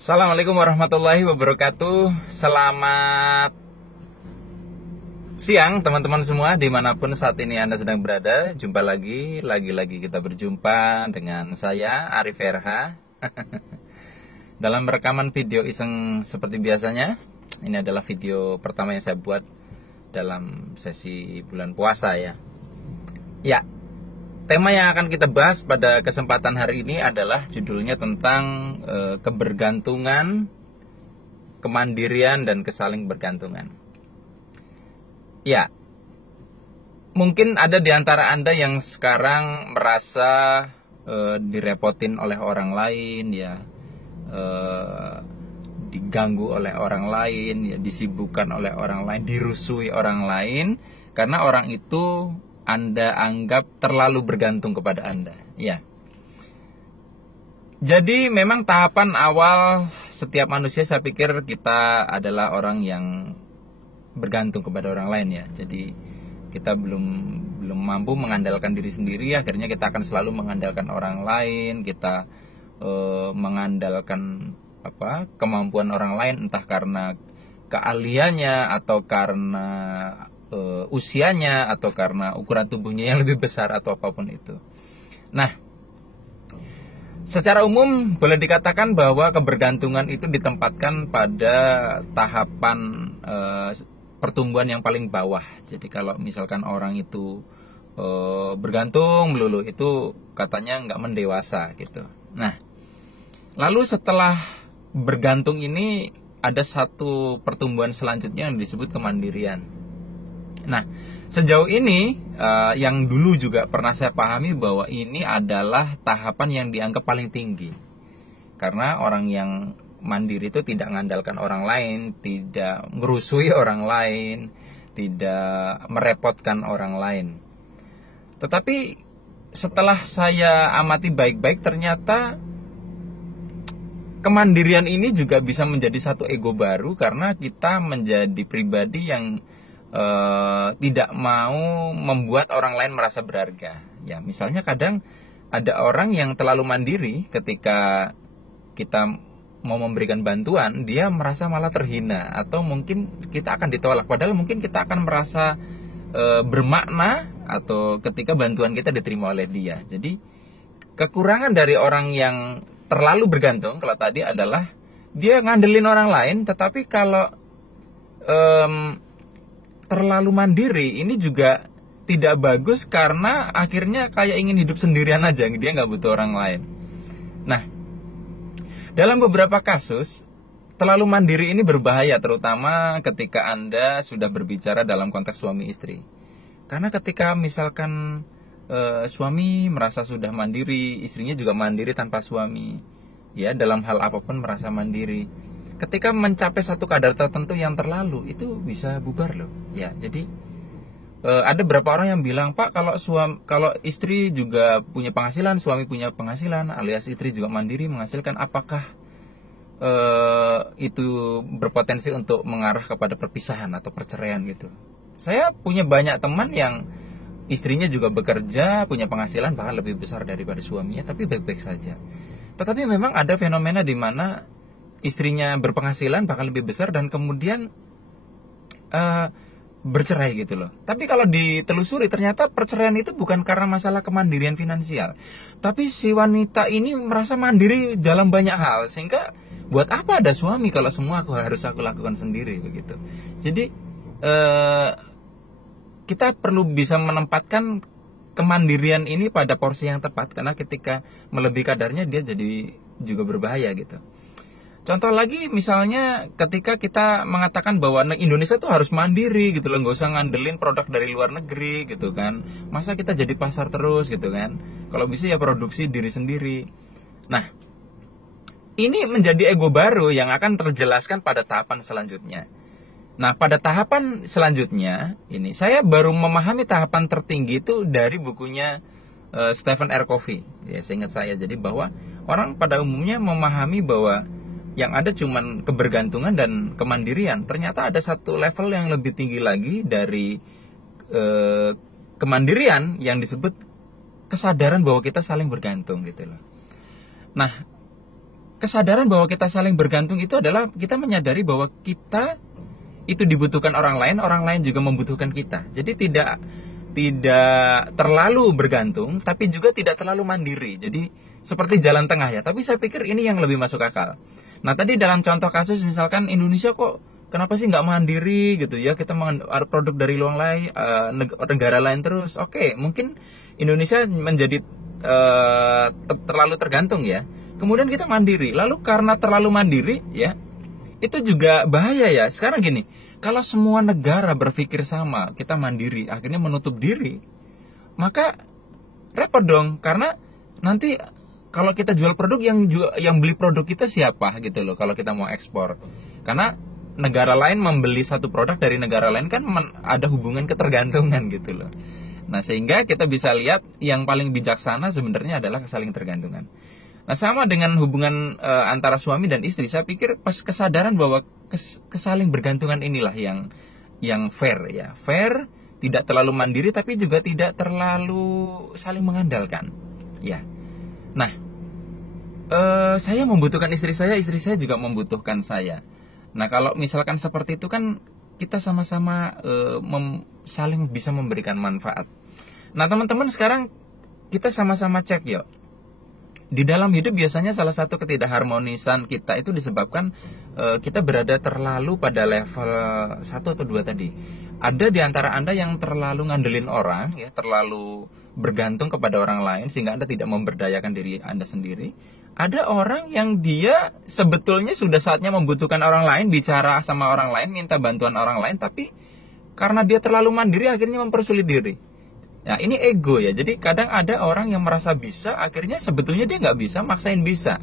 Assalamualaikum warahmatullahi wabarakatuh. Selamat siang teman-teman semua, dimanapun saat ini Anda sedang berada. Jumpa lagi kita berjumpa dengan saya Arif RH dalam rekaman video iseng seperti biasanya. Ini adalah video pertama yang saya buat dalam sesi bulan puasa ya. Ya, tema yang akan kita bahas pada kesempatan hari ini adalah judulnya tentang kebergantungan, kemandirian, dan kesaling bergantungan. Ya, mungkin ada di antara Anda yang sekarang merasa direpotin oleh orang lain, ya, diganggu oleh orang lain, ya, disibukkan oleh orang lain, dirusui orang lain, karena orang itu Anda anggap terlalu bergantung kepada Anda. Ya. Jadi memang tahapan awal setiap manusia, saya pikir kita adalah orang yang bergantung kepada orang lain ya. Jadi kita belum mampu mengandalkan diri sendiri, akhirnya kita akan selalu mengandalkan orang lain. Kita mengandalkan kemampuan orang lain, entah karena keahliannya atau karena usianya atau karena ukuran tubuhnya yang lebih besar atau apapun itu. Nah, secara umum boleh dikatakan bahwa kebergantungan itu ditempatkan pada tahapan pertumbuhan yang paling bawah. Jadi kalau misalkan orang itu bergantung melulu, itu katanya nggak mendewasa gitu. Nah, lalu setelah bergantung ini ada satu pertumbuhan selanjutnya yang disebut kemandirian. Nah, sejauh ini yang dulu juga pernah saya pahami bahwa ini adalah tahapan yang dianggap paling tinggi. Karena orang yang mandiri itu tidak mengandalkan orang lain, tidak merusui orang lain, tidak merepotkan orang lain. Tetapi setelah saya amati baik-baik, ternyata kemandirian ini juga bisa menjadi satu ego baru, karena kita menjadi pribadi yang tidak mau membuat orang lain merasa berharga. Ya, misalnya kadang ada orang yang terlalu mandiri, ketika kita mau memberikan bantuan, dia merasa malah terhina, atau mungkin kita akan ditolak, padahal mungkin kita akan merasa bermakna atau ketika bantuan kita diterima oleh dia. Jadi kekurangan dari orang yang terlalu bergantung kalau tadi adalah dia ngandelin orang lain, tetapi kalau terlalu mandiri ini juga tidak bagus, karena akhirnya kayak ingin hidup sendirian aja, dia nggak butuh orang lain. Nah, dalam beberapa kasus terlalu mandiri ini berbahaya, terutama ketika Anda sudah berbicara dalam konteks suami istri. Karena ketika misalkan suami merasa sudah mandiri, istrinya juga mandiri tanpa suami, ya, dalam hal apapun merasa mandiri. Ketika mencapai satu kadar tertentu yang terlalu, itu bisa bubar loh. Ya, jadi ada beberapa orang yang bilang, Pak, kalau istri juga punya penghasilan, suami punya penghasilan, alias istri juga mandiri menghasilkan, apakah itu berpotensi untuk mengarah kepada perpisahan atau perceraian gitu? Saya punya banyak teman yang istrinya juga bekerja, punya penghasilan bahkan lebih besar daripada suaminya, tapi baik-baik saja. Tetapi memang ada fenomena di mana istrinya berpenghasilan bahkan lebih besar dan kemudian bercerai gitu loh. Tapi kalau ditelusuri, ternyata perceraian itu bukan karena masalah kemandirian finansial, tapi si wanita ini merasa mandiri dalam banyak hal, sehingga buat apa ada suami kalau semua harus aku lakukan sendiri begitu. Jadi kita perlu bisa menempatkan kemandirian ini pada porsi yang tepat, karena ketika melebihi kadarnya dia jadi juga berbahaya gitu. Contoh lagi, misalnya ketika kita mengatakan bahwa Indonesia tuh harus mandiri gitu loh, nggak usah ngandelin produk dari luar negeri gitu kan. Masa kita jadi pasar terus gitu kan? Kalau bisa ya produksi diri sendiri. Nah, ini menjadi ego baru yang akan terjelaskan pada tahapan selanjutnya. Nah, pada tahapan selanjutnya ini saya baru memahami tahapan tertinggi itu dari bukunya Stephen R. Covey. Ya, seingat saya, jadi bahwa orang pada umumnya memahami bahwa yang ada cuman kebergantungan dan kemandirian. Ternyata ada satu level yang lebih tinggi lagi dari kemandirian, yang disebut kesadaran bahwa kita saling bergantung gitu loh. Nah, kesadaran bahwa kita saling bergantung itu adalah kita menyadari bahwa kita itu dibutuhkan orang lain juga membutuhkan kita. Jadi tidak terlalu bergantung, tapi juga tidak terlalu mandiri. Jadi seperti jalan tengah ya. Tapi saya pikir ini yang lebih masuk akal. Nah tadi dalam contoh kasus misalkan Indonesia kok kenapa sih nggak mandiri gitu ya? Kita mengadopsi produk dari luar lain, negara lain terus. Oke, mungkin Indonesia menjadi terlalu tergantung ya. Kemudian kita mandiri. Lalu karena terlalu mandiri ya, itu juga bahaya ya. Sekarang gini, kalau semua negara berpikir sama, kita mandiri, akhirnya menutup diri, maka repot dong. Karena nanti kalau kita jual produk, yang beli produk kita siapa gitu loh, kalau kita mau ekspor. Karena negara lain membeli satu produk dari negara lain kan ada hubungan ketergantungan gitu loh. Nah sehingga kita bisa lihat yang paling bijaksana sebenarnya adalah kesaling tergantungan. Nah sama dengan hubungan antara suami dan istri, saya pikir pas kesadaran bahwa kesaling bergantungan inilah yang fair ya. Fair, tidak terlalu mandiri tapi juga tidak terlalu saling mengandalkan. Ya. Nah, saya membutuhkan istri saya juga membutuhkan saya. Nah kalau misalkan seperti itu kan kita sama-sama saling bisa memberikan manfaat. Nah teman-teman sekarang kita sama-sama cek yuk. Di dalam hidup biasanya salah satu ketidakharmonisan kita itu disebabkan kita berada terlalu pada level 1 atau 2 tadi. Ada di antara Anda yang terlalu ngandelin orang, ya, terlalu bergantung kepada orang lain sehingga Anda tidak memberdayakan diri Anda sendiri. Ada orang yang dia sebetulnya sudah saatnya membutuhkan orang lain, bicara sama orang lain, minta bantuan orang lain, tapi karena dia terlalu mandiri akhirnya mempersulit diri. Nah ini ego ya, jadi kadang ada orang yang merasa bisa, akhirnya sebetulnya dia nggak bisa, maksain bisa.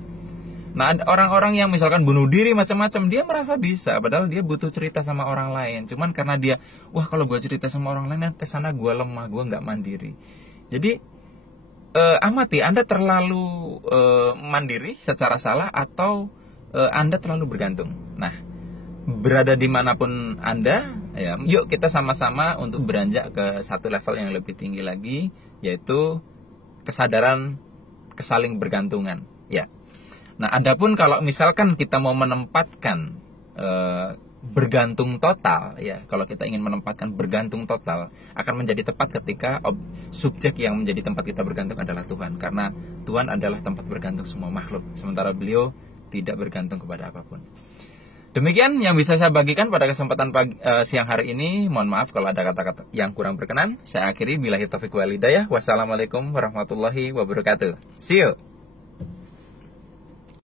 Nah ada orang-orang yang misalkan bunuh diri macam-macam, dia merasa bisa, padahal dia butuh cerita sama orang lain. Cuman karena dia, wah kalau gue cerita sama orang lain, kesana gue lemah, gue nggak mandiri. Jadi amati, Anda terlalu mandiri secara salah atau Anda terlalu bergantung. Nah berada dimanapun Anda, ya, yuk kita sama-sama untuk beranjak ke satu level yang lebih tinggi lagi, yaitu kesadaran kesaling bergantungan. Ya. Nah, adapun kalau misalkan kita mau menempatkan bergantung total, ya, kalau kita ingin menempatkan bergantung total, akan menjadi tepat ketika subjek yang menjadi tempat kita bergantung adalah Tuhan, karena Tuhan adalah tempat bergantung semua makhluk, sementara Beliau tidak bergantung kepada apapun. Demikian yang bisa saya bagikan pada kesempatan siang hari ini. Mohon maaf kalau ada kata-kata yang kurang berkenan. Saya akhiri billahi taufiq wal hidayah. Wassalamualaikum warahmatullahi wabarakatuh. See you.